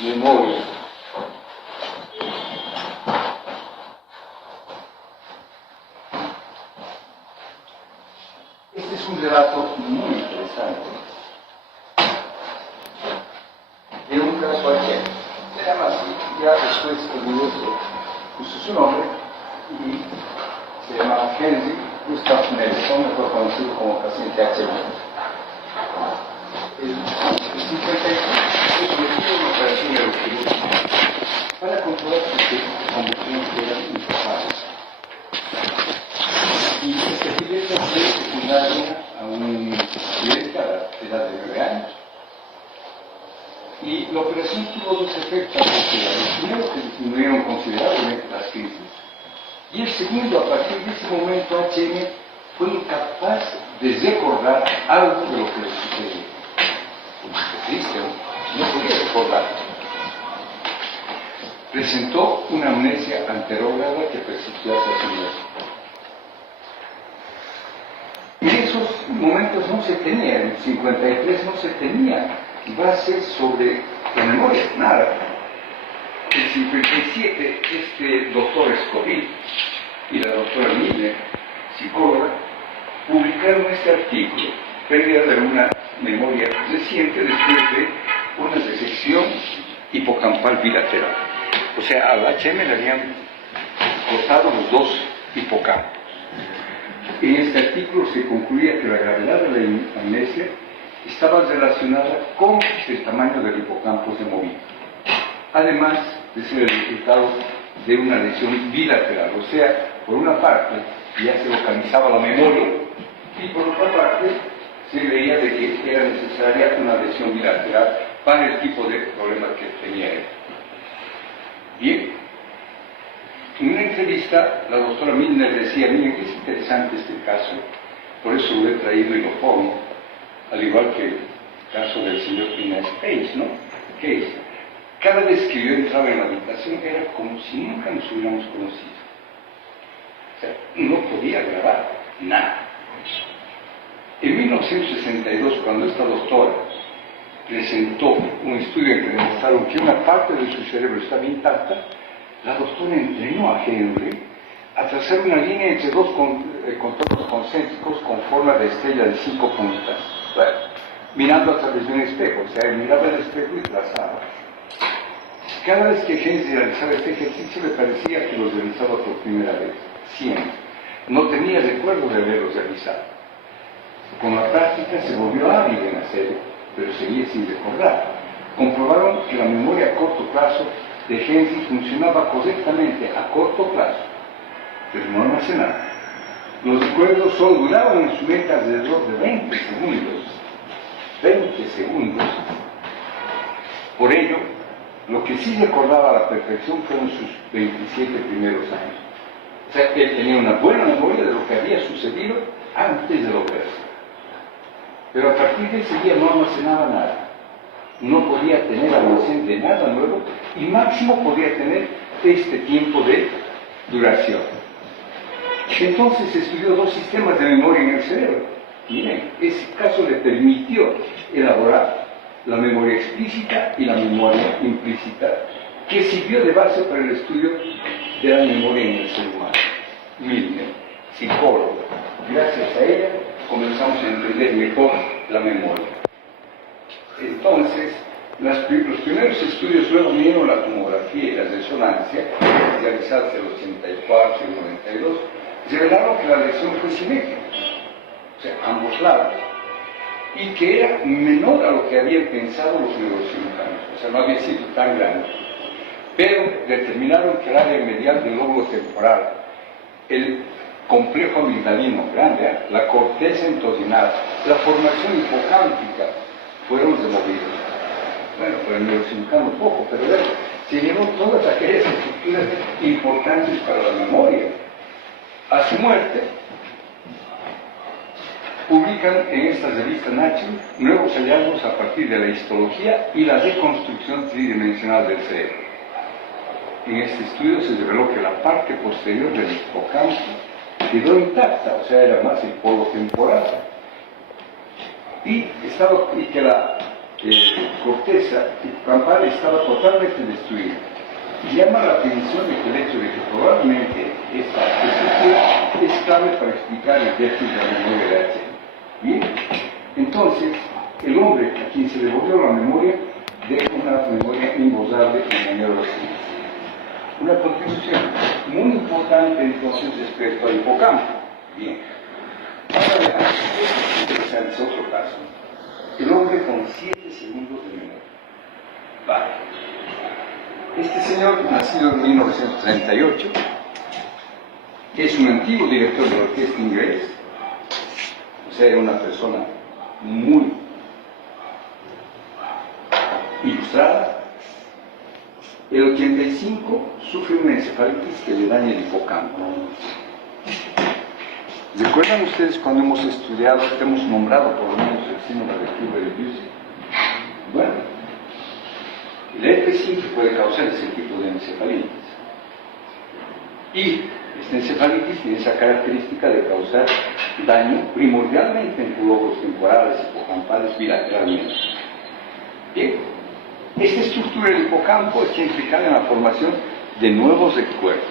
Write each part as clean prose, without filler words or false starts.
memoria. Este es un relato muy interesante de un caso ayer. Se llama así, ya después puso su nombre y se llama Henry Gustav Nelson, mejor conocido como paciente HIV. El 53 es sometido a una operación de neuroquirúrgica para controlar sus convulsiones que eran incapaces. Y este filete fue secundaria a un filete a la edad de 9 años. Y la operación tuvo dos efectos. El primero, que disminuyeron considerablemente las crisis. Y el segundo, a partir de ese momento, HM fue incapaz de recordar algo de lo que le sucedió. Qué triste, ¿no? No podía recordar. Presentó una amnesia anterógrada que persistió hasta su muerte. En esos momentos no se tenía, en el 53 no se tenía bases sobre la memoria, nada. En el 57, este doctor Scoville y la doctora Miller, psicóloga, publicaron este artículo, pérdida de una memoria reciente después de una resección hipocampal bilateral. O sea, al HM le habían cortado los dos hipocampos. En este artículo se concluía que la gravedad de la amnesia estaba relacionada con el tamaño del hipocampo removido, además de ser el resultado de una lesión bilateral, o sea, por una parte ya se localizaba la memoria y por otra parte se veía de que era necesaria una lesión bilateral para el tipo de problema que tenía él. Bien, en una entrevista la doctora Milner decía, miren, es interesante este caso, por eso lo he traído y lo pongo, al igual que el caso del señor Innes Page, ¿no? Case. Cada vez que yo entraba en la habitación era como si nunca nos hubiéramos conocido. O sea, no podía grabar nada. En 1962, cuando esta doctora presentó un estudio en que demostraron que una parte de su cerebro estaba intacta, la doctora entrenó a Henry a trazar una línea entre dos contornos concéntricos con forma de estrella de 5 puntas, bueno, mirando a través de un espejo. O sea, él miraba el espejo y trazaba. Cada vez que Henry realizaba este ejercicio le parecía que lo realizaba por primera vez, siempre. No tenía recuerdo de haberlo realizado. Con la práctica se volvió hábil en hacerlo, pero seguía sin recordar. Comprobaron que la memoria a corto plazo de Henry funcionaba correctamente a corto plazo, pero no almacenaba. Los recuerdos solo duraban en su mente alrededor de 20 segundos. 20 segundos. Por ello, lo que sí recordaba a la perfección fueron sus 27 primeros años. O sea, él tenía una buena memoria de lo que había sucedido antes de la operación. Pero a partir de ese día no almacenaba nada. No podía tener almacén de nada nuevo y máximo podía tener este tiempo de duración. Entonces estudió dos sistemas de memoria en el cerebro. Miren, ese caso le permitió elaborar la memoria explícita y la memoria implícita, que sirvió de base para el estudio de la memoria en el ser humano. Milner, psicóloga, gracias a ella comenzamos a entender mejor la memoria. Entonces, los primeros estudios luego vinieron la tomografía y la resonancia, realizadas en el 84 y el 92, revelaron que la lesión fue simétrica, o sea, ambos lados, y que era menor a lo que habían pensado los neurocirujanos, o sea, no había sido tan grande. Pero determinaron que el área medial del lóbulo temporal, el complejo amigdalino grande, la corteza entorsinal, la formación hipocámpica, fueron removidos. Bueno, por el neurocirujano poco, pero se llenó todas aquellas estructuras importantes para la memoria. A su muerte, publican en esta revista Nature nuevos hallazgos a partir de la histología y la reconstrucción tridimensional del cerebro. En este estudio se reveló que la parte posterior del hipocampo quedó intacta, o sea, era más el polo temporal, y que la corteza hipocampal estaba totalmente destruida. Y llama la atención el hecho de que probablemente esta estructura es clave para explicar el déficit de la memoria de Alzheimer. Bien, entonces el hombre a quien se devolvió la memoria deja una memoria imbosable en la neurociencia. Una contribución muy importante entonces respecto al hipocampo. Bien, ahora veamos, es interesante, es otro caso. El hombre con 7 segundos de memoria. Vale. Este señor, nacido en 1938, es un antiguo director de la orquesta inglés, o sea, era una persona muy ilustrada. El 85 sufre una encefalitis que le daña el hipocampo. ¿Recuerdan ustedes cuando hemos estudiado, hemos nombrado por lo menos el síndrome de Kluver-Bucy? Bueno, el herpes simple puede causar ese tipo de encefalitis. Y esta encefalitis tiene esa característica de causar daño primordialmente en globos temporales, hipocampales, bilateralmente. Bien, esta estructura del hipocampo está implicada en la formación de nuevos recuerdos.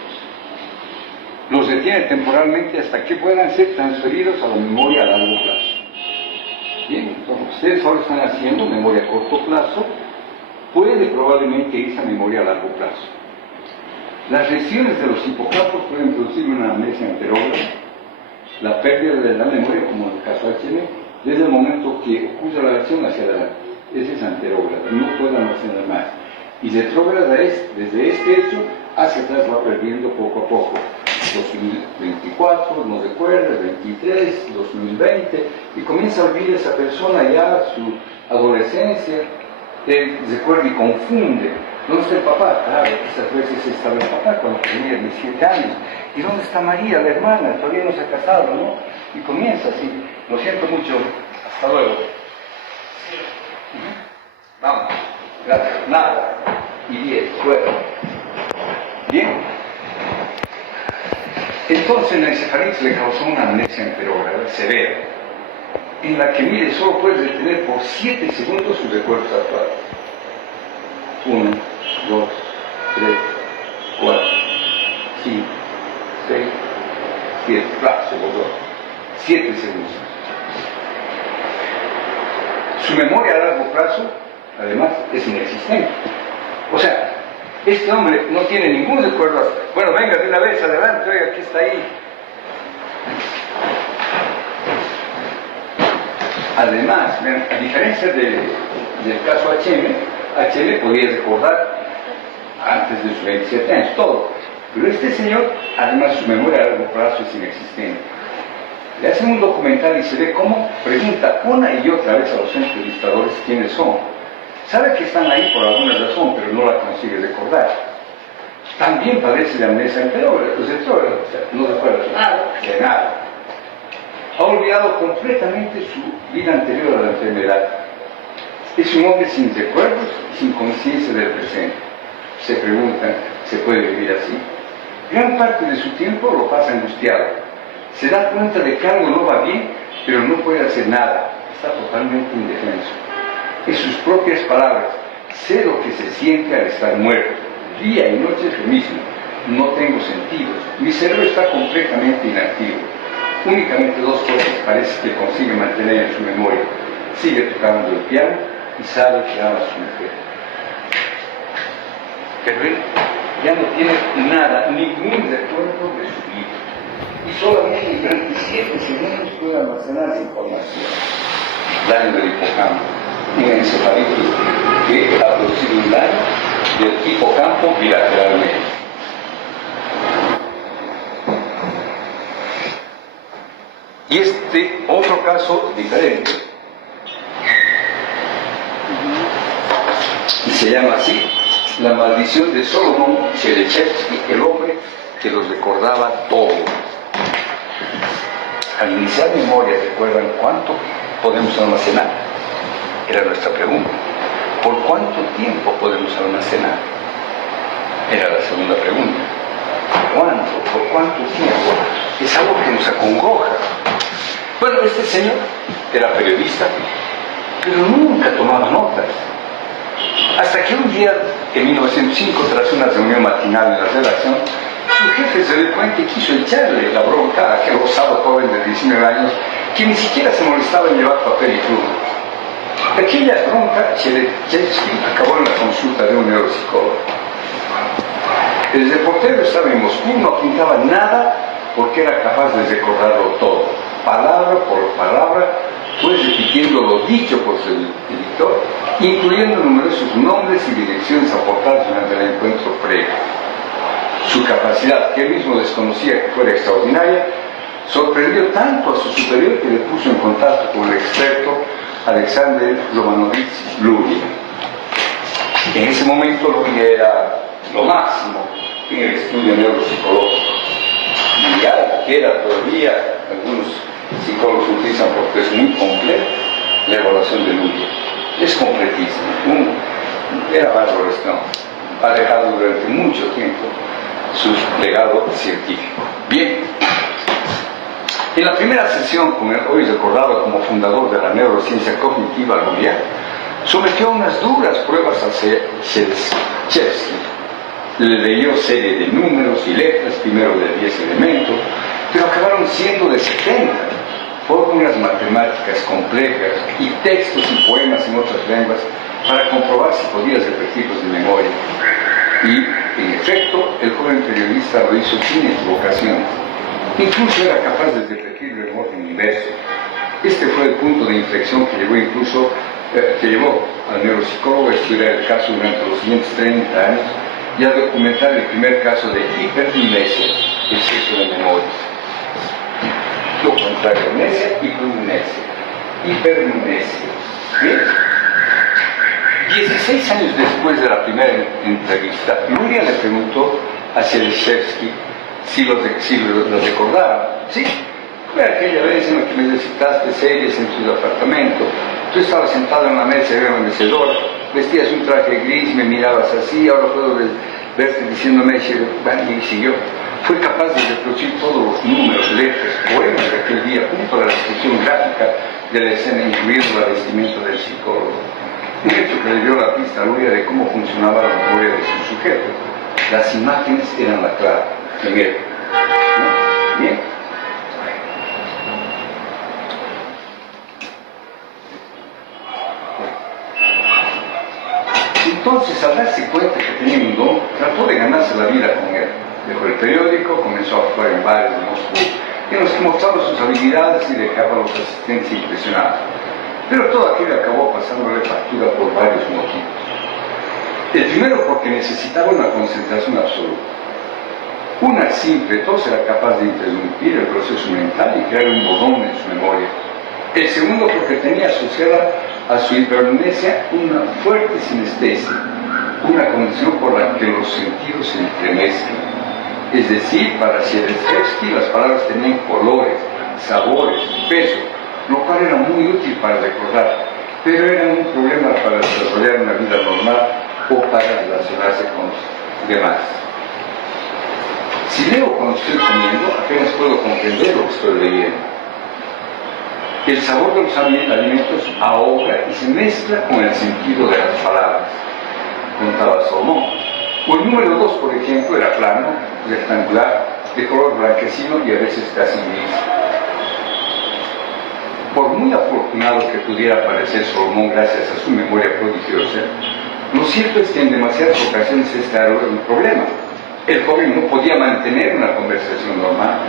Los detiene temporalmente hasta que puedan ser transferidos a la memoria a largo plazo. Bien, entonces ustedes ahora están haciendo memoria a corto plazo, puede probablemente irse a memoria a largo plazo. Las lesiones de los hipocampos pueden producir una amnesia anterógrada, la pérdida de la memoria, como en el caso HM, desde el momento que ocurre la lesión hacia adelante. Esa es anterógrada, no puede almacenar más. Y retrógrada es, desde este hecho, hacia atrás va perdiendo poco a poco. 2024, no recuerda, 23, 2020, y comienza a olvidar esa persona ya su adolescencia, recuerda y confunde. ¿Dónde está el papá? Claro, esas veces estaba el papá cuando tenía 17 años. ¿Y dónde está María, la hermana? Todavía no se ha casado, ¿no? Y comienza así. Lo siento mucho. Hasta luego. Vamos. Gracias. Nada. Y 10. Fuera. Bien. Entonces la encefalitis le causó una amnesia anterógrada severa, en la que, mire, solo puede detener por 7 segundos sus recuerdos actuales. 1, 2, 3, 4, 5, 6, 7, claro, se borró. 7 segundos. Su memoria a largo plazo, además, es inexistente. O sea, este hombre no tiene ningún recuerdo. Bueno, venga de una vez, adelante, oiga, aquí está ahí. Además, a diferencia del caso HM podía recordar antes de sus 27 años, todo. Pero este señor, además, su memoria a largo plazo es inexistente. Le hacen un documental y se ve cómo pregunta una y otra vez a los entrevistadores quiénes son. Sabe que están ahí por alguna razón, pero no la consigue recordar. También padece de amnesia anterógrada, o sea, no recuerda nada, de nada. Ha olvidado completamente su vida anterior a la enfermedad. Es un hombre sin recuerdos y sin conciencia del presente. Se preguntan, ¿se puede vivir así? Gran parte de su tiempo lo pasa angustiado. Se da cuenta de que algo no va bien, pero no puede hacer nada. Está totalmente indefenso. En sus propias palabras, sé lo que se siente al estar muerto. Día y noche es lo mismo. No tengo sentidos. Mi cerebro está completamente inactivo. Únicamente 2 cosas parece que consigue mantener en su memoria. Sigue tocando el piano y sabe que ama a su mujer. Pero él ya no tiene nada, ningún recuerdo de su vida. Y solamente durante 7 segundos puede almacenar esa información. Daño del hipocampo. Una encefalitis que ha producido un daño del hipocampo bilateralmente. Y este otro caso diferente, y se llama así, la maldición de Solomon Cherechevsky, el hombre que los recordaba todo. Al iniciar memoria, ¿recuerdan cuánto podemos almacenar? Era nuestra pregunta. ¿Por cuánto tiempo podemos almacenar? Era la segunda pregunta. ¿Cuánto? ¿Por cuánto tiempo? Es algo que nos acongoja. Bueno, este señor era periodista, pero nunca tomaba notas. Hasta que un día, en 1905, tras una reunión matinal en la redacción, su jefe se dio cuenta y quiso echarle la bronca a aquel osado joven de 19 años que ni siquiera se molestaba en llevar papel y pluma. Aquella bronca, Chernyshevsky acabó en la consulta de un neuropsicólogo. El reportero estaba en Moscú, no apuntaba nada porque era capaz de recordarlo todo, palabra por palabra, pues repitiendo lo dicho por su editor, incluyendo numerosos nombres y direcciones aportadas durante el encuentro previo. Su capacidad, que él mismo desconocía que fuera extraordinaria, sorprendió tanto a su superior que le puso en contacto con el experto Alexander Romanovich Luria. En ese momento Luria era lo máximo en el estudio neuropsicológico. Y ya que era todavía, algunos psicólogos utilizan porque es muy completo, la evaluación de Luria. Es completísima. Era bárbaro esto. Ha dejado durante mucho tiempo su legado científico. Bien. En la primera sesión, con el hoy recordado como fundador de la neurociencia cognitiva, Luria sometió unas duras pruebas a Chernyshevsky. Le leyó serie de números y letras, primero de 10 elementos, pero acabaron siendo de 70, fórmulas matemáticas complejas y textos y poemas en otras lenguas para comprobar si podía repetirlos de memoria. Y, en efecto, el joven periodista lo hizo sin equivocaciones. Incluso era capaz de repetirlo en orden inverso. Este fue el punto de inflexión que llevó al neuropsicólogo a estudiar el caso durante los siguientes 30 años y a documentar el primer caso de hipermnesia, exceso de memoria. Lo contrario, amnesia y plumnesia. Hipermnesia. ¿Bien? 16 años después de la primera entrevista, Luria le preguntó a Chernyshevsky si lo recordaba. Sí, fue aquella vez en la que me recitaste series en tu apartamento. Tú estabas sentado en la mesa de una mecedora, vestías un traje gris, me mirabas así, ahora puedo verte diciéndome, y siguió. Fue capaz de reproducir todos los números, letras, poemas de aquel día, junto a la descripción gráfica de la escena, incluyendo la vestimenta del psicólogo. Un hecho que le dio la pista a Luria de cómo funcionaba la memoria de su sujeto. Las imágenes eran la clave, primero. ¿No? Bien. Entonces, al darse cuenta que tenía un don, trató de ganarse la vida con él. Dejó el periódico, comenzó a actuar en bares de Moscú, en los que mostraba sus habilidades y dejaba a los asistentes impresionados. Pero todo aquello acabó pasándole factura por varios motivos. El primero, porque necesitaba una concentración absoluta. Una simple tos era capaz de interrumpir el proceso mental y crear un bodón en su memoria. El segundo, porque tenía asociada a su hipermnesia una fuerte sinestesia, una condición por la que los sentidos se entremezclan. Es decir, para Chernyshevsky las palabras tenían colores, sabores, peso, lo cual era muy útil para recordar, pero era un problema para desarrollar una vida normal o para relacionarse con los demás. Si leo cuando estoy comiendo, apenas puedo comprender lo que estoy leyendo. El sabor de los alimentos ahoga y se mezcla con el sentido de las palabras, contaba Salomón. O el número 2, por ejemplo, era plano, rectangular, de color blanquecino y a veces casi gris. Por muy afortunado que pudiera parecer Salomón gracias a su memoria prodigiosa, lo cierto es que en demasiadas ocasiones este era un problema. El joven no podía mantener una conversación normal,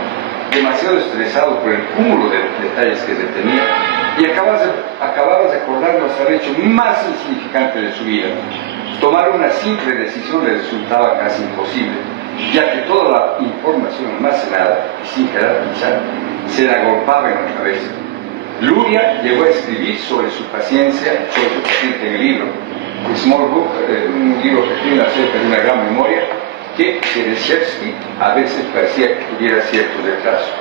demasiado estresado por el cúmulo de detalles que tenía, y acababa recordando hasta el hecho más insignificante de su vida. Tomar una simple decisión le resultaba casi imposible, ya que toda la información almacenada, y sin querer pensar, se le agolpaba en la cabeza. Luria llegó a escribir sobre su paciente en el libro Small Book, un libro que tiene acerca de una gran memoria, que Chernyshevsky a veces parecía que tuviera cierto retraso.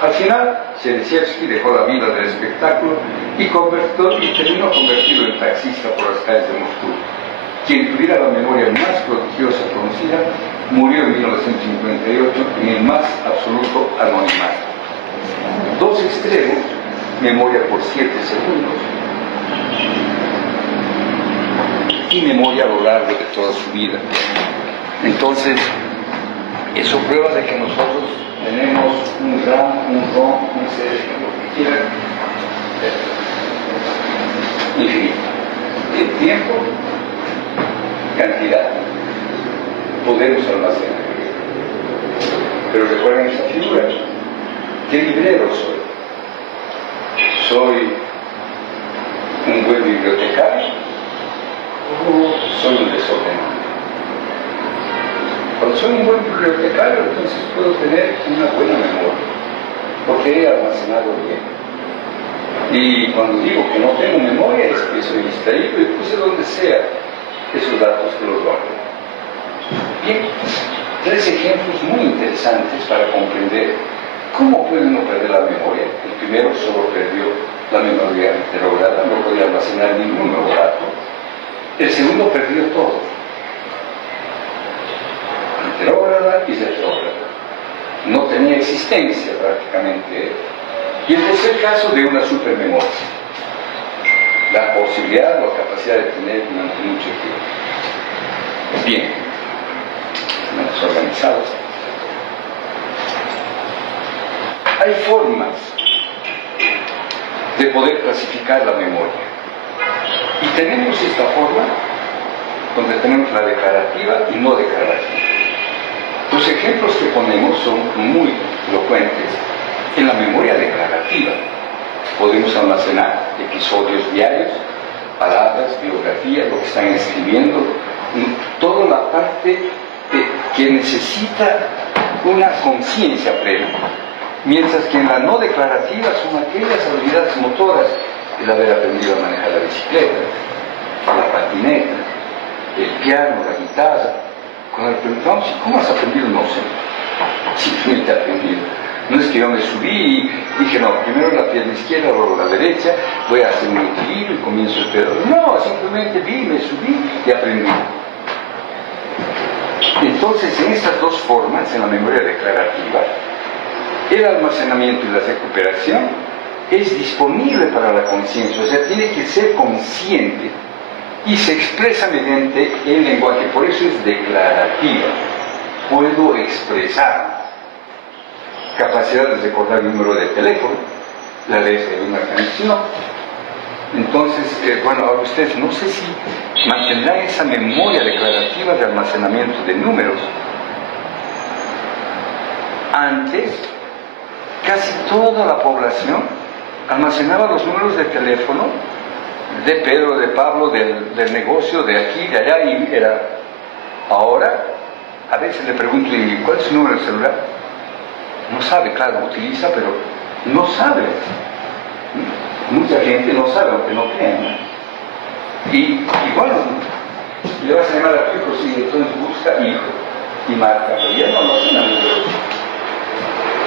Al final, Chernyshevsky dejó la vida del espectáculo y terminó convertido en taxista por las calles de Moscú. Quien tuviera la memoria más prodigiosa conocida murió en 1958 en el más absoluto anonimato. Dos extremos, memoria por 7 segundos y memoria a lo largo de toda su vida. Entonces, eso prueba de que nosotros tenemos un RAM, un ROM, un CD, lo que quieran, infinito. En tiempo, cantidad, podemos almacenar. Pero recuerden esa figura. ¿Qué librero soy? ¿Soy un buen bibliotecario o soy un desordenado? Cuando soy un buen bibliotecario, entonces puedo tener una buena memoria, porque he almacenado bien. Y cuando digo que no tengo memoria, es que soy distraído y puse donde sea esos datos que los guardo. Bien, 3 ejemplos muy interesantes para comprender cómo puede uno perder la memoria. El primero solo perdió la memoria retrógrada, no podía almacenar ningún nuevo dato. El segundo perdió todo, retrógrada y retrógrada. No tenía existencia prácticamente. Y el tercer caso de una supermemoria, la posibilidad o la capacidad de tener durante mucho tiempo. Bien, estamos organizados. Hay formas de poder clasificar la memoria. Y tenemos esta forma donde tenemos la declarativa y no declarativa. Los ejemplos que ponemos son muy elocuentes. En la memoria declarativa podemos almacenar episodios diarios, palabras, biografías, lo que están escribiendo, toda la parte que necesita una conciencia plena. Mientras que en la no declarativa son aquellas habilidades motoras, el haber aprendido a manejar la bicicleta, la patineta, el piano, la guitarra. Cuando le preguntamos, ¿cómo has aprendido? No sé. Simplemente he aprendido. No es que yo me subí y dije, no, primero la pierna izquierda, luego la derecha, voy a hacer un equilibrio y comienzo el pedal. No, simplemente vi, me subí y aprendí. Entonces, en estas dos formas, en la memoria declarativa, el almacenamiento y la recuperación es disponible para la conciencia, o sea, tiene que ser consciente y se expresa mediante el lenguaje, por eso es declarativa. Puedo expresar. Capacidad de recordar el número de teléfono, la letra de una canción. Entonces, bueno, ahora ustedes no sé si mantendrán esa memoria declarativa de almacenamiento de números. Antes, casi toda la población almacenaba los números de teléfono de Pedro, de Pablo, del negocio, de aquí, de allá, y era. Ahora, a veces le pregunto, ¿cuál es su número de celular? No sabe, claro, utiliza, pero no sabe. Mucha gente no sabe, aunque no crean. Y bueno, le vas a llamar a tu hijo, sí, entonces busca hijo y marca, pero ya no almacena números.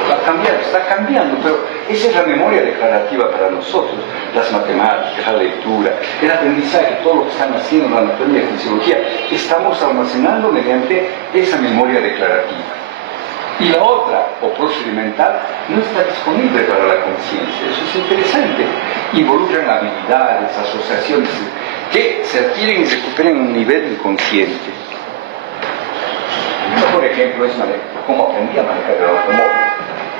Va a cambiar, está cambiando, pero esa es la memoria declarativa para nosotros, las matemáticas, la lectura, el aprendizaje, todo lo que están haciendo, la anatomía, la fisiología, estamos almacenando mediante esa memoria declarativa. Y la otra, o procedimental, no está disponible para la conciencia. Eso es interesante. Involucran habilidades, asociaciones que se adquieren y recuperan en un nivel inconsciente. Un mejor ejemplo es cómo aprendí a manejar el automóvil,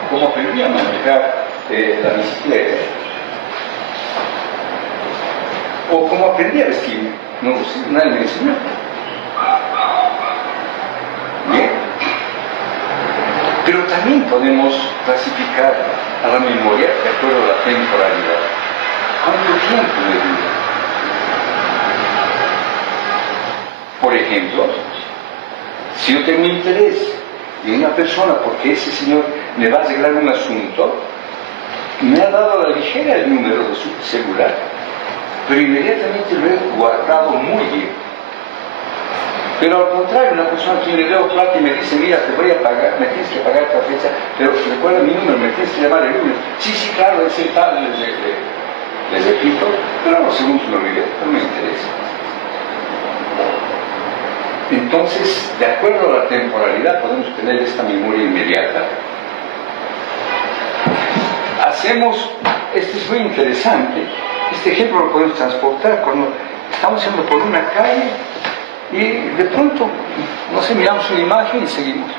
cómo aprendí a manejar la bicicleta, o cómo aprendí a vestirme. No lo sé, nadie me enseñó. Bien. Pero también podemos clasificar a la memoria de acuerdo a la temporalidad. ¿Cuánto tiempo me dura? Por ejemplo, si yo tengo interés en una persona porque ese señor me va a arreglar un asunto, me ha dado a la ligera el número de su celular, pero inmediatamente lo he guardado muy bien. Pero al contrario, una persona que yo le debo plata y me dice, mira, te voy a pagar, me tienes que pagar esta fecha, pero recuerda mi número, me tienes que llamar el número. Sí, claro, es el tal, les repito, pero a los segundos lo olvidé, no me interesa. Entonces, de acuerdo a la temporalidad, podemos tener esta memoria inmediata. Esto es muy interesante, este ejemplo lo podemos transportar cuando Estamos yendo por una calle y de pronto, no sé, miramos una imagen y seguimos.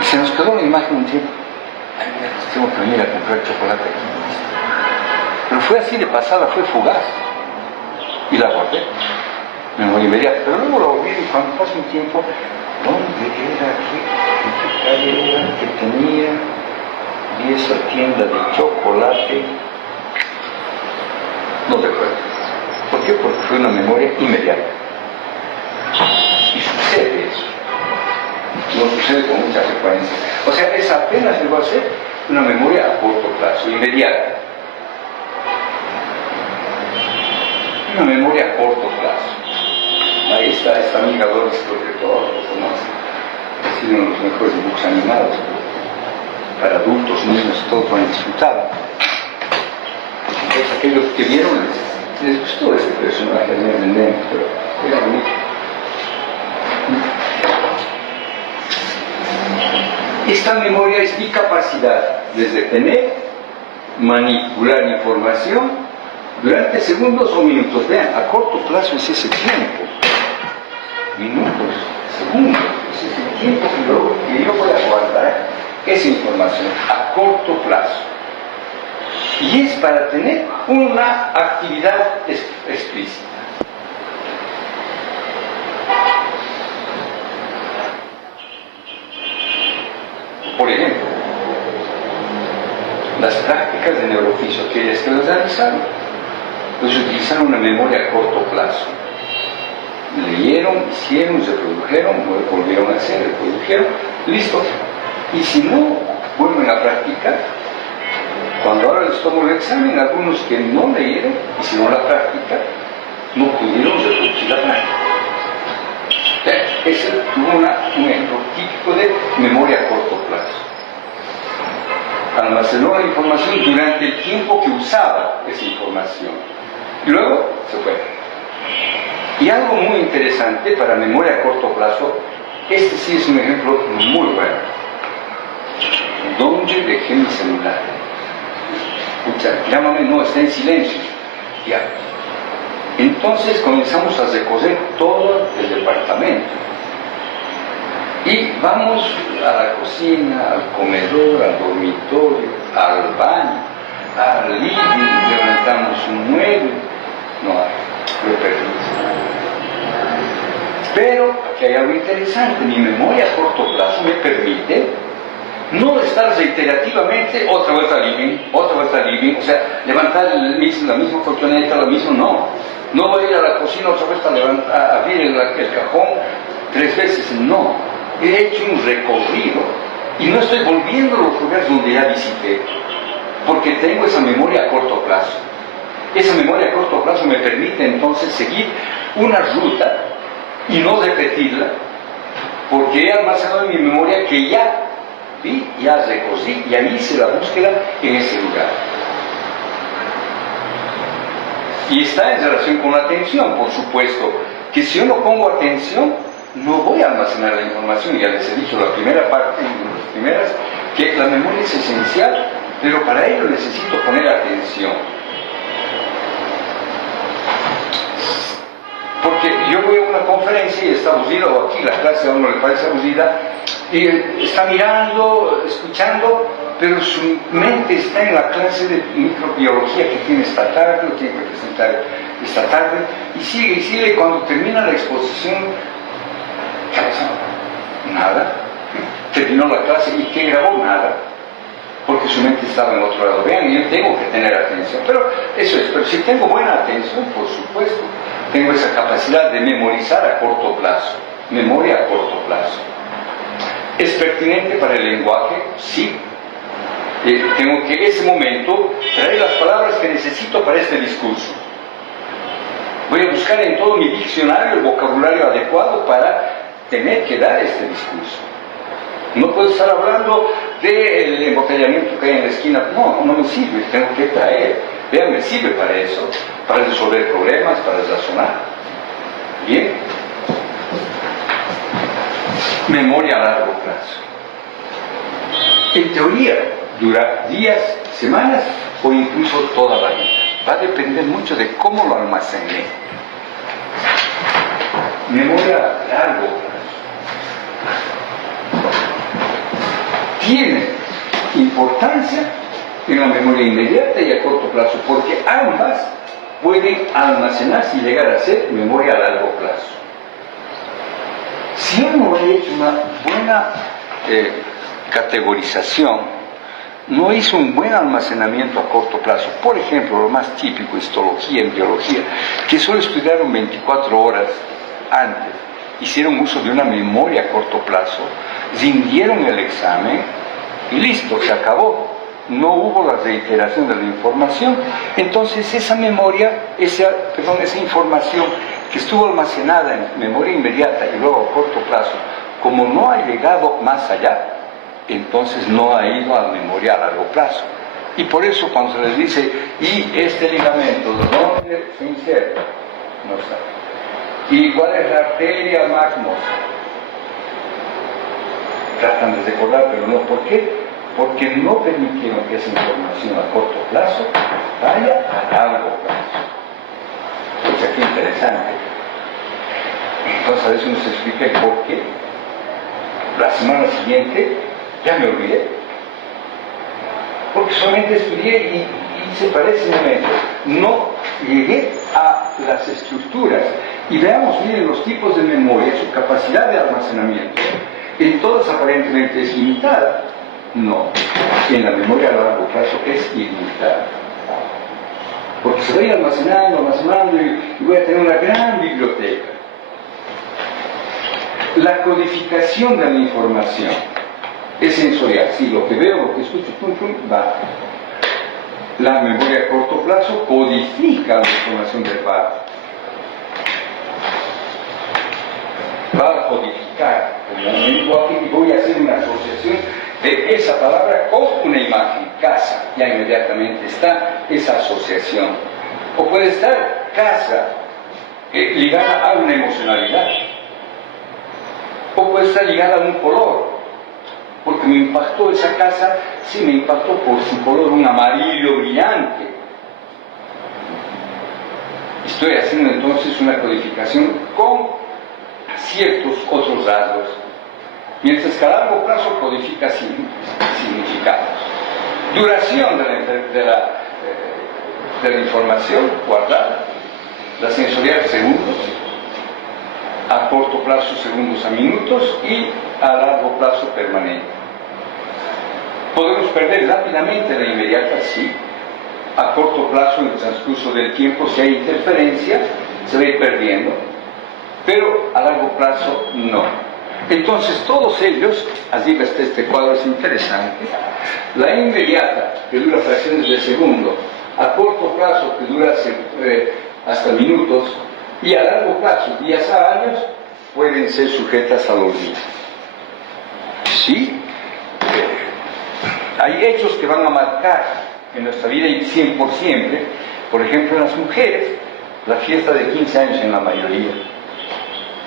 Y se nos quedó la imagen un tiempo. Ay, mira, tengo que venir a comprar chocolate aquí. Pero fue así de pasada, fue fugaz. Y la guardé. Memoria inmediata. Pero luego la olvidé y cuando pasa un tiempo, ¿dónde era? ¿En qué calle era? ¿Qué tenía? Vi esa tienda de chocolate. No recuerdo. ¿Por qué? Porque fue una memoria inmediata. Y sucede eso. No sucede con mucha frecuencia. O sea, es apenas llegó a ser una memoria a corto plazo, inmediata. Una memoria a corto plazo. Ahí está esta amiga Doris, porque todos los conoce. Ha sido uno de los mejores dibujos animados. Para adultos, niños, todos van a disfrutar. Entonces, aquellos que vieron les gustó este personaje de Nemo, pero era bonito. Esta memoria es mi capacidad de retener, manipular información durante segundos o minutos. Vean, a corto plazo es ese tiempo. Minutos, segundos, es ese tiempo que yo voy a guardar esa información a corto plazo. Y es para tener una actividad explícita. Por ejemplo, las prácticas de neurofisio, aquellas que las realizaron, pues utilizaron una memoria a corto plazo. Leyeron, hicieron, se produjeron, volvieron a hacer, reprodujeron, listo. Y si no vuelven a practicar, cuando ahora les tomo el examen, algunos que no leyeron, hicieron la práctica, no pudieron reproducir la práctica. Ese tuvo un ejemplo típico de memoria a corto plazo. Almacenó la información durante el tiempo que usaba esa información. Y luego se fue. Y algo muy interesante para memoria a corto plazo, este sí es un ejemplo muy bueno. ¿Dónde dejé mi celular? Escucha, llámame, no, está en silencio. Ya. Entonces comenzamos a recorrer todo el departamento. Y vamos a la cocina, al comedor, al dormitorio, al baño, al living, levantamos un mueble. No hay, lo perdimos. Pero aquí hay algo interesante, mi memoria a corto plazo me permite no estar reiterativamente otra vez al living, o sea, levantar la misma colchoneta, lo mismo, no. No voy a ir a la cocina otra vez a abrir el cajón 3 veces, no. He hecho un recorrido y no estoy volviendo a los lugares donde ya visité, porque tengo esa memoria a corto plazo. Esa memoria a corto plazo me permite entonces seguir una ruta y no repetirla, porque he almacenado en mi memoria que ya vi, ya recorrí, ya hice la búsqueda en ese lugar. Y está en relación con la atención, por supuesto, que si yo no pongo atención, no voy a almacenar la información. Ya les he dicho la primera parte, las primeras, que la memoria es esencial, pero para ello necesito poner atención. Porque yo voy a una conferencia y está aburrido, o aquí la clase a uno le parece aburrida, y está mirando, escuchando, pero su mente está en la clase de microbiología que tiene esta tarde, lo tiene que presentar esta tarde, y sigue, y cuando termina la exposición, ¿qué ha pasado? Nada. Terminó la clase y ¿qué grabó? Nada. Porque su mente estaba en otro lado. Vean, yo tengo que tener atención. Pero eso es, pero si tengo buena atención, por supuesto, tengo esa capacidad de memorizar a corto plazo. Memoria a corto plazo. ¿Es pertinente para el lenguaje? Sí. Tengo que en ese momento traer las palabras que necesito para este discurso. Voy a buscar en todo mi diccionario el vocabulario adecuado para tener que dar este discurso. No puedo estar hablando del embotellamiento que hay en la esquina. No me sirve, tengo que traer. Vean, me sirve para eso, para resolver problemas, para razonar. Bien. Memoria a largo plazo. En teoría, dura días, semanas o incluso toda la vida. va a depender mucho de cómo lo almacené. Memoria a largo plazo tiene importancia en la memoria inmediata y a corto plazo, porque ambas pueden almacenarse y llegar a ser memoria a largo plazo. Si yo no he hecho una buena categorización, no hizo un buen almacenamiento a corto plazo. Por ejemplo, lo más típico, histología en biología, que solo estudiaron 24 horas antes, hicieron uso de una memoria a corto plazo, rindieron el examen y listo, se acabó. No hubo la reiteración de la información. Entonces esa memoria, esa información que estuvo almacenada en memoria inmediata y luego a corto plazo, como no ha llegado más allá, entonces no ha ido a memoria a largo plazo. Y por eso cuando se les dice, ¿y este ligamento dónde se inserta? No está. ¿Y cuál es la arteria magnosa? Tratan de recordar, pero no. ¿Por qué? Porque no permitieron que esa información a corto plazo vaya a largo plazo. Pues aquí interesante. Entonces a veces uno se explica el por qué. La semana siguiente ya me olvidé. Porque solamente estudié y se parece un momento. No llegué a las estructuras. Y veamos, miren, los tipos de memoria, su capacidad de almacenamiento. En todas aparentemente es limitada. No, en la memoria a largo plazo es ilimitada. Porque se va a ir almacenando y voy a tener una gran biblioteca. La codificación de la información es sensorial. Si lo que veo, lo que escucho, va. La memoria a corto plazo codifica la información verbal. Va a codificar como un lenguaje y voy a hacer una asociación de esa palabra con una imagen, casa, ya inmediatamente está esa asociación. O puede estar casa ligada a una emocionalidad, o puede estar ligada a un color, porque me impactó esa casa, sí me impactó por su color, un amarillo brillante. Estoy haciendo entonces una codificación con ciertos otros rasgos. Mientras que a largo plazo codifica significados. Duración de la información guardada, la sensorial segundos, a corto plazo segundos a minutos y a largo plazo permanente. Podemos perder rápidamente la inmediata, sí. A corto plazo, en el transcurso del tiempo, si hay interferencia, se va a ir perdiendo, pero a largo plazo no. Entonces todos ellos, así que este cuadro es interesante, la inmediata, que dura fracciones de segundo, a corto plazo, que dura hasta minutos, y a largo plazo, días a años, pueden ser sujetas al olvido. Sí, hay hechos que van a marcar en nuestra vida y 100 por siempre. Por ejemplo, en las mujeres, la fiesta de 15 años en la mayoría.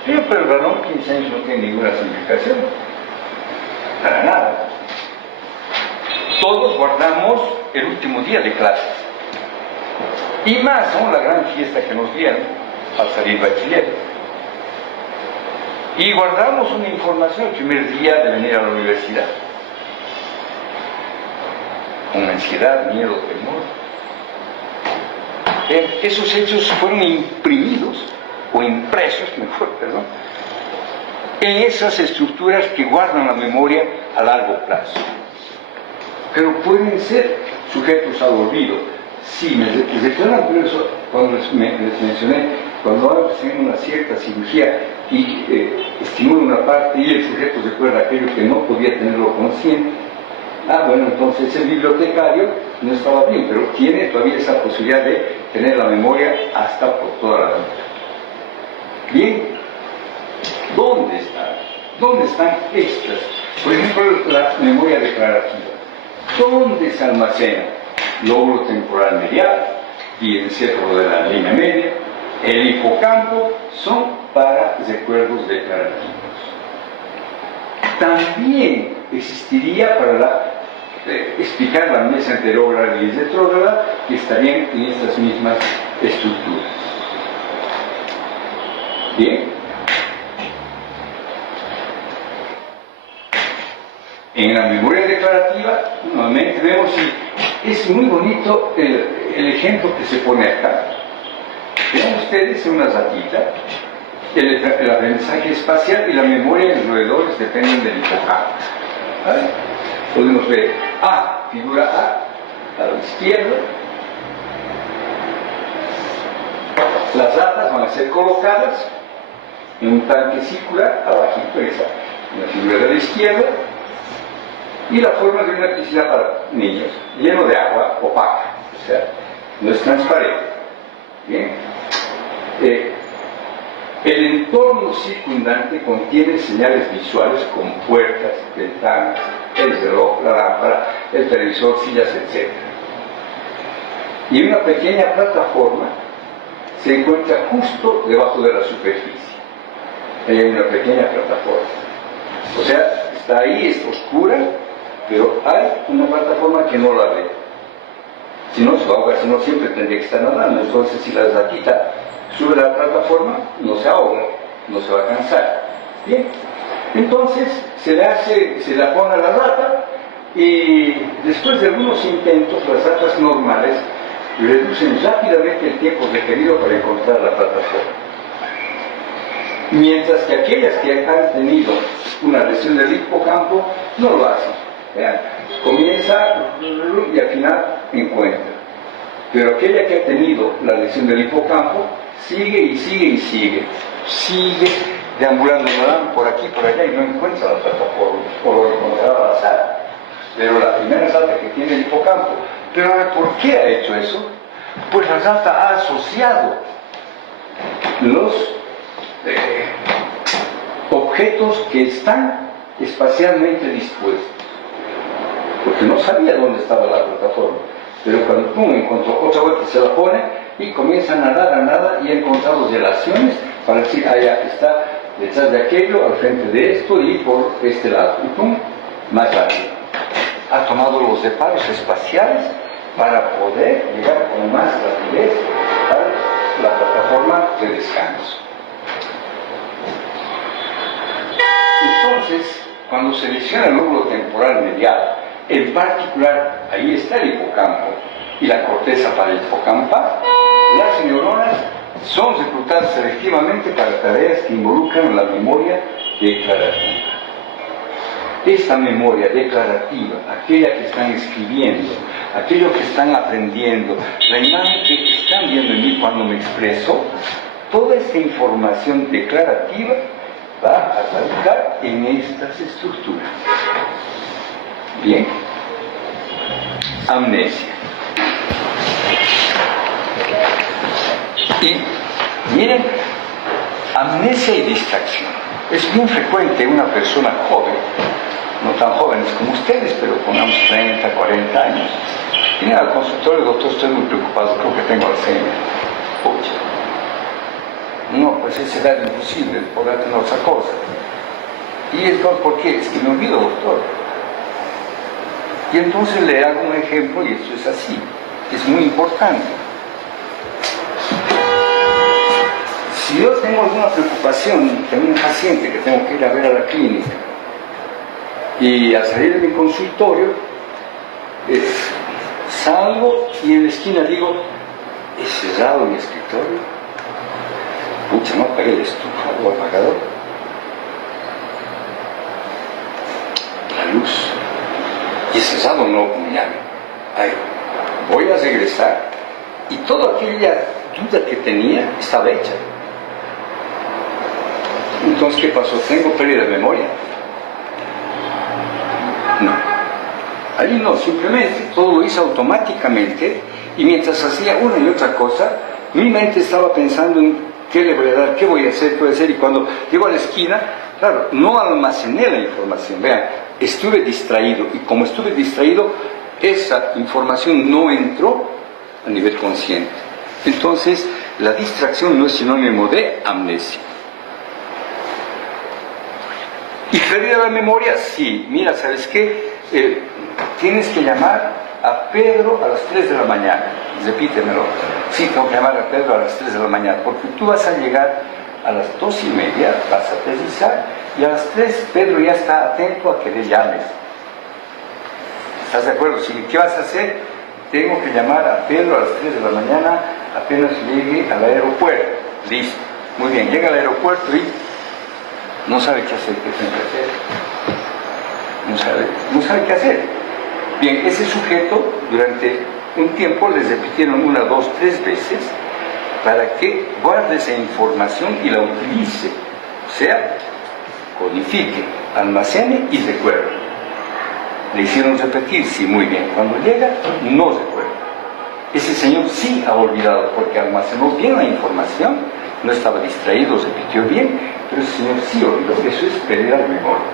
Pero el varón 15 años no tiene ninguna significación, para nada. Todos guardamos el último día de clases, y más aún la gran fiesta que nos dieron al salir bachiller. Y guardamos una información el primer día de venir a la universidad, con ansiedad, miedo, temor. Esos hechos fueron imprimidos o impresos, mejor, perdón, en esas estructuras que guardan la memoria a largo plazo. Pero pueden ser sujetos al olvido. Sí, me recuerdan por eso cuando les mencioné, cuando hacen una cierta cirugía y estimulan una parte y el sujeto recuerda aquello que no podía tenerlo consciente. Bueno, entonces el bibliotecario no estaba bien, pero tiene todavía esa posibilidad de tener la memoria hasta por toda la vida. Bien, ¿dónde están? ¿Dónde están estas? Por ejemplo, la memoria declarativa. ¿Dónde se almacena? Lóbulo temporal medial y el encéfalo de la línea media, el hipocampo, son para recuerdos declarativos. También existiría para la explicar la mesa anterógrada y retrógrada, que estarían en estas mismas estructuras. Bien. En la memoria declarativa, nuevamente vemos, y es muy bonito el ejemplo que se pone acá. Vean ustedes una ratita, el aprendizaje espacial y la memoria en los roedores dependen del hipocampo. ¿Vale? Podemos ver figura A la izquierda. Las ratas van a ser colocadas en un tanque circular abajito, esa, en la figura de la izquierda, y la forma de una piscina para niños, lleno de agua opaca, o sea, no es transparente. Bien. El entorno circundante contiene señales visuales como puertas, ventanas, el reloj, la lámpara, el televisor, sillas, etc. Y una pequeña plataforma se encuentra justo debajo de la superficie. Ahí hay una pequeña plataforma. O sea, está ahí, es oscura, pero hay una plataforma que no la ve. Si no se va a ahogar, si no siempre tendría que estar nadando. Entonces, si la ratita sube a la plataforma, no se ahoga, no se va a cansar. Bien, entonces se la pone a la rata, y después de algunos intentos, las ratas normales reducen rápidamente el tiempo requerido para encontrar la plataforma. Mientras que aquellas que han tenido una lesión del hipocampo no lo hacen. Vean, comienza y al final encuentra. Pero aquella que ha tenido la lesión del hipocampo sigue y sigue y sigue. Sigue deambulando, nadando por aquí, por allá, y no encuentra la plataforma, o lo encontrará al azar. Pero la primera rata que tiene el hipocampo. Pero ¿por qué ha hecho eso? Pues la rata ha asociado los objetos que están espacialmente dispuestos, porque no sabía dónde estaba la plataforma, pero cuando encontró otra vuelta, se la pone y comienza a nadar, y ha encontrado relaciones para decir, allá está detrás de aquello, al frente de esto y por este lado, y pum, más rápido. Ha tomado los reparos espaciales para poder llegar con más rapidez a la plataforma de descanso. Entonces, cuando se lesiona el lóbulo temporal medial, en particular, ahí está el hipocampo y la corteza parahipocampal, las neuronas son reclutadas selectivamente para tareas que involucran la memoria declarativa. Esta memoria declarativa, aquella que están escribiendo, aquello que están aprendiendo, la imagen que están viendo en mí cuando me expreso, toda esta información declarativa va a radicar en estas estructuras. Bien. Amnesia. Y miren, amnesia y distracción. Es bien frecuente en una persona joven, no tan jóvenes como ustedes, pero pongamos 30, 40 años. Vienen al consultorio, doctor, estoy muy preocupado, creo que tengo Alzheimer. Pucha. No, pues es edad imposible, podrá tener otra cosa. Y es ¿por qué? Es que me olvido, doctor. Y entonces le hago un ejemplo, y esto es así, es muy importante. Si yo tengo alguna preocupación, tengo un paciente que tengo que ir a ver a la clínica, y al salir de mi consultorio, salgo y en la esquina digo, ¿he cerrado mi escritorio? Pucha, no apagué el estufa o apagador. La luz. Y he cerrado no con llave. Ay, voy a regresar. Y toda aquella duda que tenía estaba hecha. Entonces, ¿qué pasó? ¿Tengo pérdida de memoria? No. Ahí no, simplemente todo lo hice automáticamente, y mientras hacía una y otra cosa, mi mente estaba pensando en qué le voy a dar, qué voy a hacer, y cuando llego a la esquina, claro, no almacené la información, vean, estuve distraído, y como estuve distraído, esa información no entró a nivel consciente. Entonces, la distracción no es sinónimo de amnesia. ¿Y pérdida de memoria? Sí. Mira, ¿sabes qué? tienes que llamar a Pedro a las 3 de la mañana. Repítemelo. Sí, tengo que llamar a Pedro a las 3 de la mañana, porque tú vas a llegar a las 2:30, vas a aterrizar, y a las 3 Pedro ya está atento a que le llames. ¿Estás de acuerdo? Sí, ¿qué vas a hacer? Tengo que llamar a Pedro a las 3 de la mañana, apenas llegue al aeropuerto. Listo. Muy bien, llega al aeropuerto y no sabe qué hacer, qué tiene que hacer. No sabe qué hacer. Bien, ese sujeto durante un tiempo les repitieron 1, 2, 3 veces para que guarde esa información y la utilice. O sea, codifique, almacene y recuerde. Le hicieron repetir, sí, muy bien. Cuando llega, no recuerda. Ese señor sí ha olvidado porque almacenó bien la información, no estaba distraído, repitió bien, pero ese señor sí olvidó. Eso es pérdida de memoria.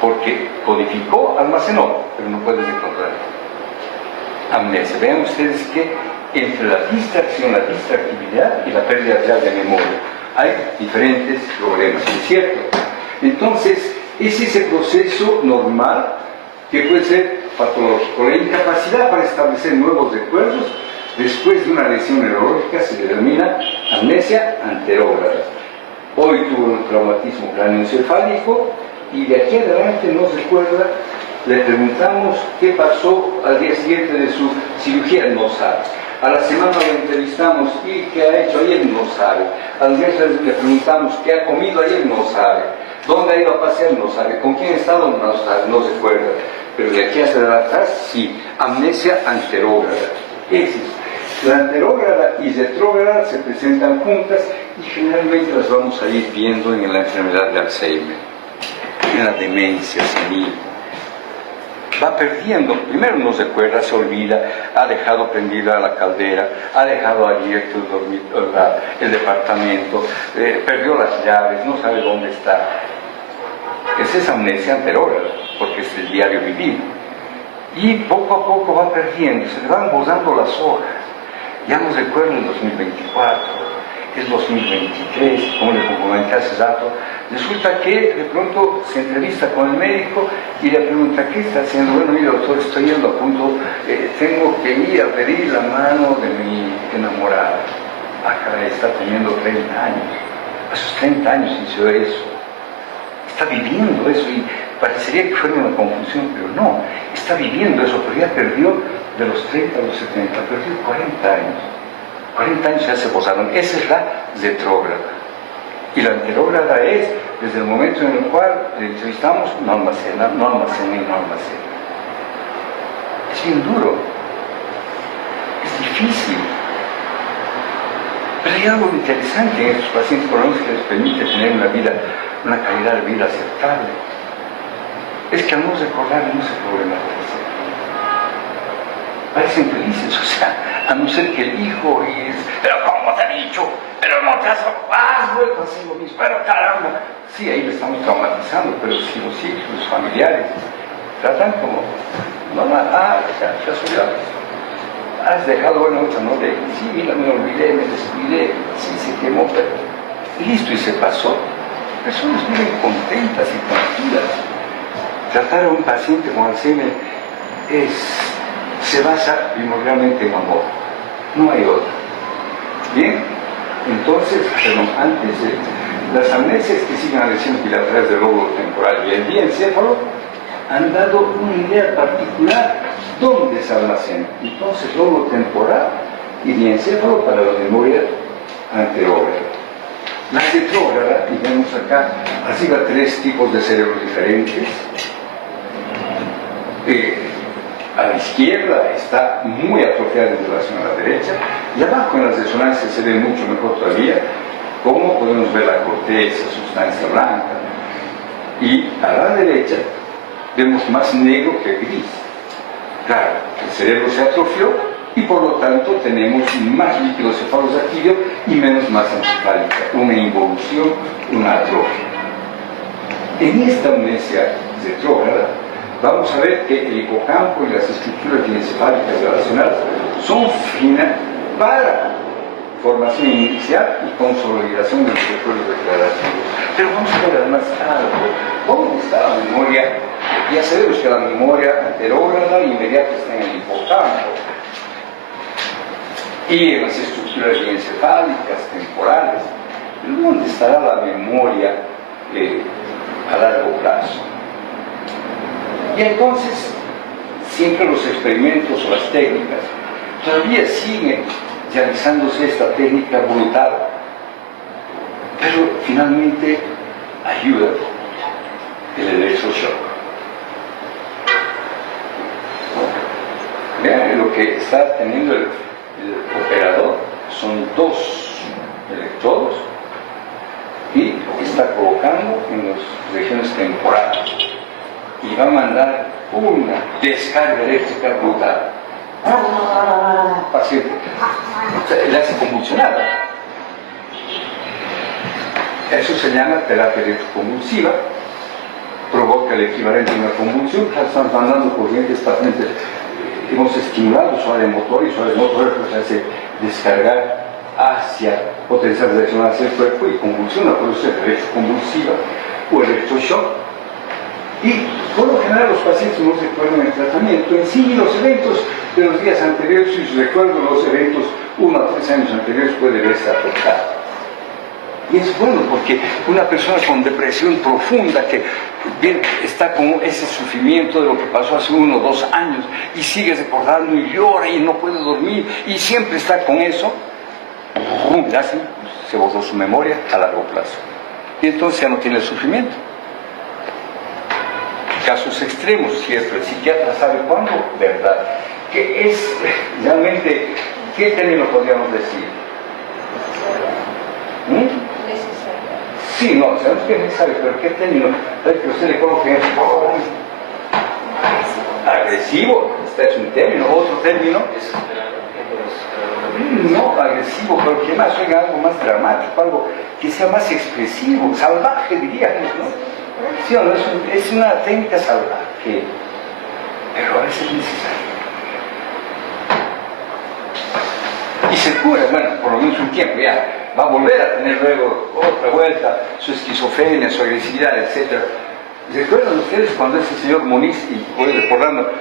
Porque codificó, almacenó, pero no puede recordar. Amnesia. Vean ustedes que entre la distracción, la distractividad y la pérdida real de memoria hay diferentes problemas, ¿es cierto? Entonces, es ese proceso normal que puede ser patológico. La incapacidad para establecer nuevos recuerdos después de una lesión neurológica se denomina amnesia anterógrada. Hoy tuvo un traumatismo cráneoencefálico y de aquí adelante no recuerda. Le preguntamos qué pasó al día siguiente de su cirugía, no sabe. A la semana le entrevistamos y qué ha hecho ayer, no sabe. Al día le preguntamos qué ha comido ayer, no sabe. ¿Dónde ha ido a pasear? No sabe. ¿Con quién ha estado? No sabe, no recuerda. Pero de aquí hacia atrás, sí. Amnesia anterógrada. Esa es. La anterógrada y retrógrada se presentan juntas y generalmente las vamos a ir viendo en la enfermedad de Alzheimer, en la demencia senil. Va perdiendo, primero no recuerda, se olvida, ha dejado prendida la caldera, ha dejado abierto el departamento, perdió las llaves, no sabe dónde está. Esa es amnesia anterógrada, porque es el diario vivir. Y poco a poco va perdiendo, se le van borrando las hojas. Ya no recuerda el 2024, es 2023, como le comenté hace rato. Resulta que de pronto se entrevista con el médico y le pregunta, ¿qué está haciendo? Bueno, mire doctor, estoy yendo a punto, tengo que ir a pedir la mano de mi enamorada. Ah, caray, está teniendo 30 años. A sus 30 años hizo eso. Está viviendo eso y parecería que fuera una confusión, pero no, está viviendo eso, pero ya perdió de los 30 a los 70, perdió 40 años. 40 años ya se posaron. Esa es la retrógrada. Y la anterógrada es desde el momento en el cual le entrevistamos, no almacena. Es bien duro. Es difícil. Pero hay algo interesante en estos pacientes, por lo menos que les permite tener una calidad de vida aceptable. Es que al no recordar no se problematizan. Parecen felices, o sea, a no ser que el hijo es, pero ¿cómo te he dicho? Pero no te has vuelto a hacer lo mismo, pero caramba. Sí, ahí le estamos traumatizando, pero si los hijos, los familiares, tratan como, no, ya subió. Has dejado buena otra, no de, sí, mira, me olvidé, me descuidé, sí, se quemó, pero listo, y se pasó. Personas viven contentas y tranquilas. Tratar a un paciente con Alzheimer se basa primordialmente en amor, no hay otra. Bien, entonces, antes las amnesias que siguen a lesiones bilaterales del lóbulo temporal y el diencéfalo han dado una idea particular dónde se almacena. Entonces, lóbulo temporal y diencéfalo para la memoria anterógrada. La retrógrada, y vemos acá, arriba 3 tipos de cerebros diferentes. A la izquierda está muy atrofiada en relación a la derecha, y abajo en las resonancias se ve mucho mejor todavía cómo podemos ver la corteza, sustancia blanca, y a la derecha vemos más negro que gris. Claro, el cerebro se atrofió y por lo tanto tenemos más líquido cefalorraquídeo y menos masa encefálica, una involución, una atrofia. En esta amnesia retrógrada vamos a ver que el hipocampo y las estructuras diencefálicas relacionadas son finas para formación inicial y consolidación de los recuerdos declarativos. Pero vamos a ver además algo. ¿Dónde está la memoria? Ya sabemos que la memoria anterógrada e inmediata está en el hipocampo y en las estructuras encefálicas temporales. Pero ¿dónde estará la memoria a largo plazo? Y entonces, siempre los experimentos o las técnicas, todavía sigue realizándose esta técnica brutal, pero finalmente ayuda el electroshock. Vean, lo que está teniendo el operador son dos electrodos y está colocando en las regiones temporales y va a mandar una descarga eléctrica brutal. Paciente, o sea, le hace convulsionar. Eso se llama terapia electroconvulsiva, provoca el equivalente a una convulsión, están mandando corrientes pacientes. Hemos estimulado su área motor y su área motor se hace descargar hacia, potenciar reacción hacia el cuerpo y convulsiona, por eso es electroconvulsiva o electroshock. Y por lo general los pacientes no recuerdan el tratamiento en sí y los eventos de los días anteriores, y su recuerdo de los eventos 1 a 3 años anteriores puede verse afectado. Y es bueno porque una persona con depresión profunda que bien está con ese sufrimiento de lo que pasó hace 1 o 2 años y sigue recordando y llora y no puede dormir y siempre está con eso, ya se borró su memoria a largo plazo. Y entonces ya no tiene el sufrimiento. Casos extremos, ¿cierto? El psiquiatra sabe cuándo, ¿verdad? ¿Qué es realmente, qué término podríamos decir? Sí, no, sabemos que es necesario, pero ¿qué término? Que usted le coloque agresivo, este es un término, otro término. No, agresivo, pero que más oiga algo más dramático, algo que sea más expresivo, salvaje diríamos, ¿no? Sí o no, es una técnica salvaje, pero a veces es necesaria. Y se cura, bueno, por lo menos un tiempo, ya va a volver a tener luego otra vuelta, su esquizofrenia, su agresividad, etc. ¿Recuerdan ustedes cuando ese señor Moniz, y voy recordando,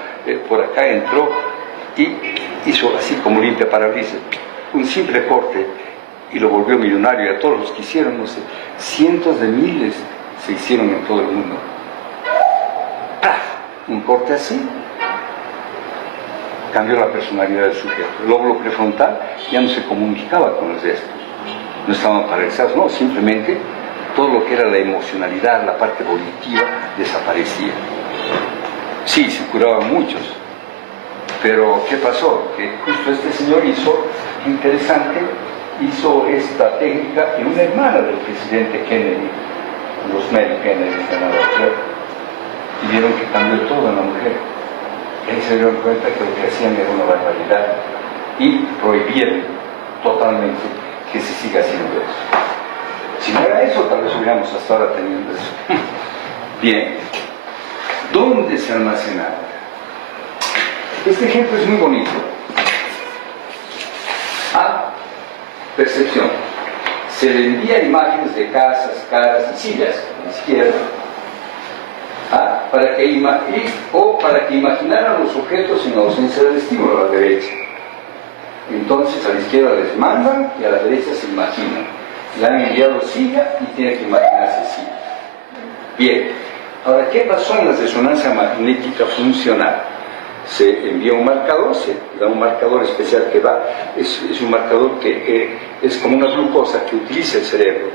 por acá entró y hizo así como limpia parabrisas, un simple corte y lo volvió millonario, y a todos los que hicieron, no sé, cientos de miles se hicieron en todo el mundo. ¡Paf! Un corte así cambió la personalidad del sujeto. El lóbulo prefrontal ya no se comunicaba con el resto, no estaban paralizados, no, simplemente todo lo que era la emocionalidad, la parte volitiva, desaparecía. Sí, se curaban muchos, pero ¿qué pasó? Que justo este señor hizo, interesante, hizo esta técnica en una hermana del presidente Kennedy. Los médicos Kennedy están a la mujer y vieron que cambió todo en la mujer. Y ahí se dieron cuenta que lo que hacían era una barbaridad y prohibieron totalmente que se siga haciendo eso. Si no era eso, tal vez hubiéramos hasta ahora teniendo eso. Bien, ¿dónde se almacenaba? Este ejemplo es muy bonito. Percepción. Se le envía imágenes de casas, caras y sillas a la izquierda, para que imaginaran los objetos en ausencia del estímulo a la derecha. Entonces a la izquierda les mandan y a la derecha se imaginan. Le han enviado silla y tiene que imaginarse silla. Bien, ahora, ¿qué pasó en la resonancia magnética funcional? Se envía un marcador, se da un marcador especial que va, es un marcador que es como una glucosa que utiliza el cerebro.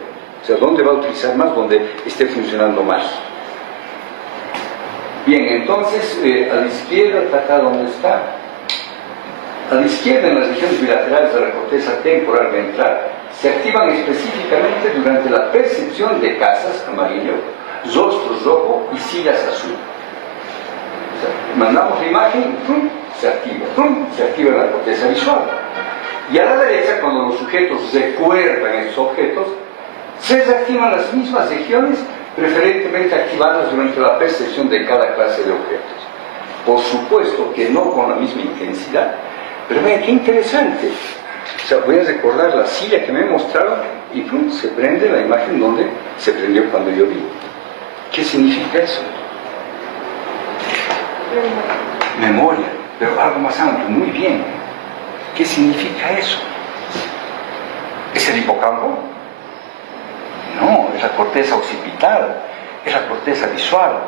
O sea, ¿dónde va a utilizar más? Donde esté funcionando más. Bien, entonces, a la izquierda, acá donde está, a la izquierda, en las regiones bilaterales de la corteza temporal ventral, se activan específicamente durante la percepción de casas, amarillo, rostros, rojo y sillas, azul. O sea, mandamos la imagen, ¡pum!, se activa en la corteza visual. Y a la derecha, cuando los sujetos recuerdan esos objetos, se reactivan las mismas regiones, preferentemente activadas durante la percepción de cada clase de objetos. Por supuesto que no con la misma intensidad, pero vean qué interesante. sea, voy a recordar la silla que me mostraron y ¡pum!, se prende la imagen donde se prendió cuando yo vi. ¿Qué significa eso? Memoria, pero algo más amplio, muy bien. ¿Qué significa eso? ¿Es el hipocampo? No, es la corteza occipital, es la corteza visual.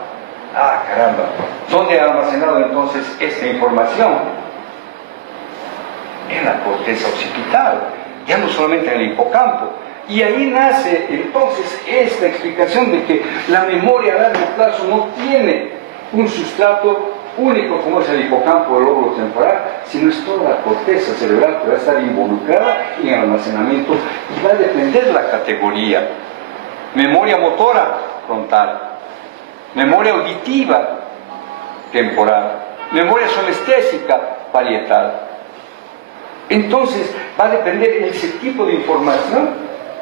Ah, caramba. ¿Dónde ha almacenado entonces esta información? En la corteza occipital, ya no solamente en el hipocampo. Y ahí nace entonces esta explicación de que la memoria a largo plazo no tiene un sustrato único como es el hipocampo o el lóbulo temporal, sino es toda la corteza cerebral que va a estar involucrada en el almacenamiento y va a depender de la categoría. Memoria motora, frontal. Memoria auditiva, temporal. Memoria sonestésica, parietal. Entonces va a depender ese tipo de información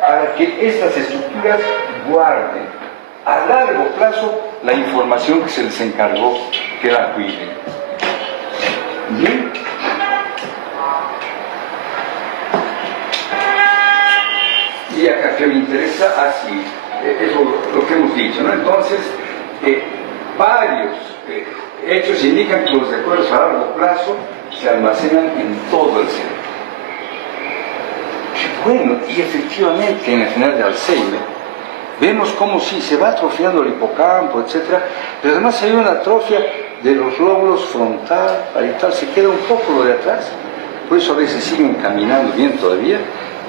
para que estas estructuras guarden a largo plazo la información que se les encargó que la cuiden. Bien. Y acá que me interesa así, eso lo que hemos dicho, ¿no? Entonces, varios hechos indican que los recuerdos a largo plazo se almacenan en todo el cerebro. Qué bueno, y efectivamente en el final de Alzheimer vemos como si se va atrofiando el hipocampo, etc. Pero además hay una atrofia de los lóbulos frontal, parietal, se queda un poco lo de atrás, por eso a veces siguen caminando bien todavía,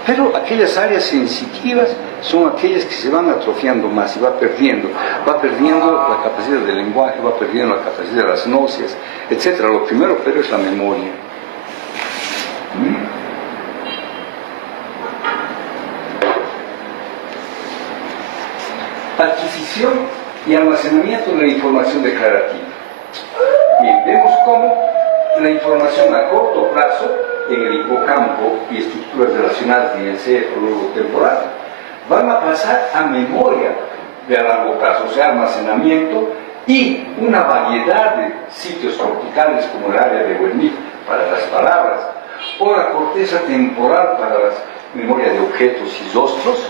pero aquellas áreas sensitivas son aquellas que se van atrofiando más y va perdiendo la capacidad del lenguaje, va perdiendo la capacidad de las náuseas, etc. Lo primero, pero es la memoria. Adquisición y almacenamiento de la información declarativa. Bien, vemos cómo la información a corto plazo en el hipocampo y estructuras relacionadas en el encéfalo temporal van a pasar a memoria de a largo plazo, o sea, almacenamiento y una variedad de sitios corticales como el área de Wernicke para las palabras o la corteza temporal para las memorias de objetos y rostros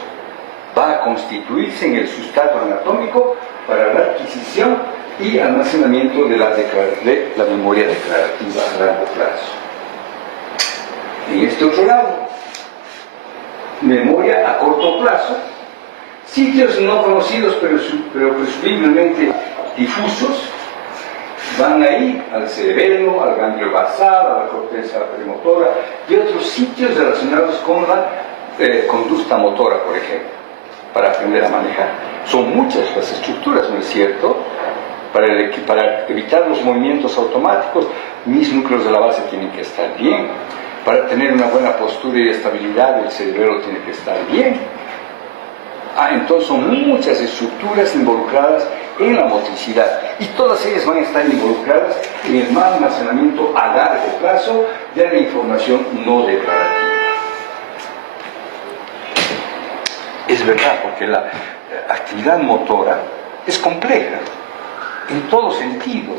va a constituirse en el sustrato anatómico para la adquisición y almacenamiento de la memoria declarativa a largo plazo. En este otro lado, memoria a corto plazo, sitios no conocidos pero presumiblemente difusos, van ahí al cerebelo, al ganglio basal, a la corteza premotora y otros sitios relacionados con la conducta motora, por ejemplo, para aprender a manejar. Son muchas las estructuras, ¿no es cierto? Para evitar los movimientos automáticos, mis núcleos de la base tienen que estar bien. Para tener una buena postura y estabilidad, el cerebelo tiene que estar bien. Entonces son muchas estructuras involucradas en la motricidad y todas ellas van a estar involucradas en el almacenamiento a largo plazo de la información no declarativa. Es verdad, porque la actividad motora es compleja en todo sentido.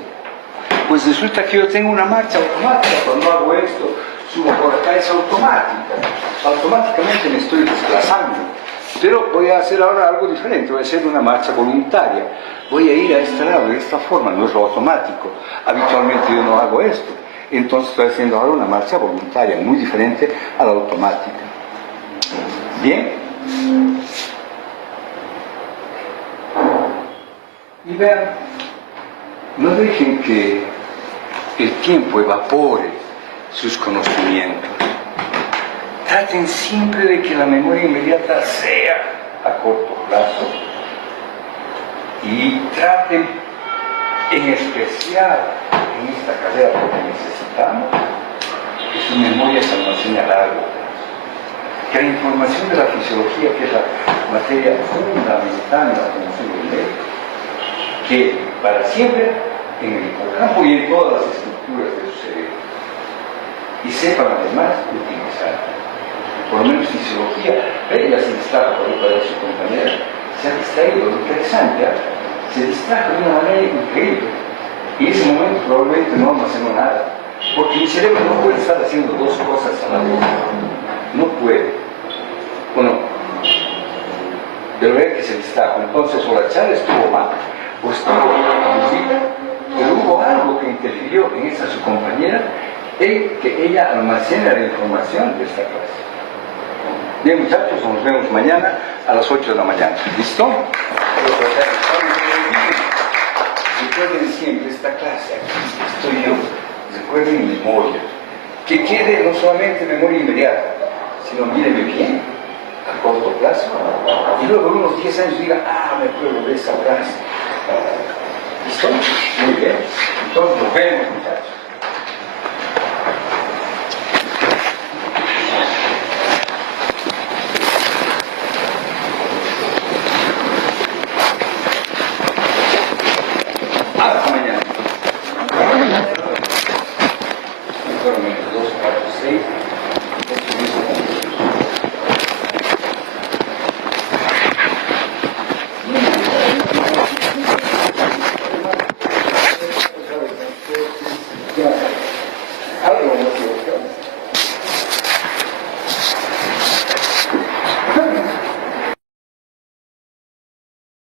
Pues resulta que yo tengo una marcha automática, cuando hago esto, subo por acá, es automática. Automáticamente me estoy desplazando. Pero voy a hacer ahora algo diferente, voy a hacer una marcha voluntaria. Voy a ir a este lado, de esta forma, no es lo automático. Habitualmente yo no hago esto. Entonces estoy haciendo ahora una marcha voluntaria, muy diferente a la automática. ¿Bien? Y vean, no dejen que el tiempo evapore sus conocimientos. Traten siempre de que la memoria inmediata sea a corto plazo y traten en especial en esta carrera porque necesitamos que su memoria se almacene a largo plazo. Que la información de la fisiología, que es la materia fundamental en la formación del médico, que para siempre en el hipocampo y en todas las estructuras de su cerebro, y sepan además utilizar, por lo menos fisiología. Ella se distrajo por culpa de su compañera, se ha distraído, lo interesante, se distrajo de una manera increíble, y en ese momento probablemente no almacenó nada, porque mi cerebro no puede estar haciendo dos cosas a la vez. puede. Bueno, de ver que se distrajo. Entonces, o la charla estuvo mal, o estuvo abusiva, pero hubo algo que interfirió en esa su compañera en que ella almacena la información de esta clase. Bien, muchachos, nos vemos mañana a las 8 de la mañana. ¿Listo? Recuerden siempre esta clase, aquí estoy yo. Recuerden mi memoria. Que quede no solamente memoria inmediata, sino míreme bien, a corto plazo. Y luego en unos 10 años diga, me acuerdo de esa clase. ¿Listo? Muy bien. Entonces nos vemos, muchachos.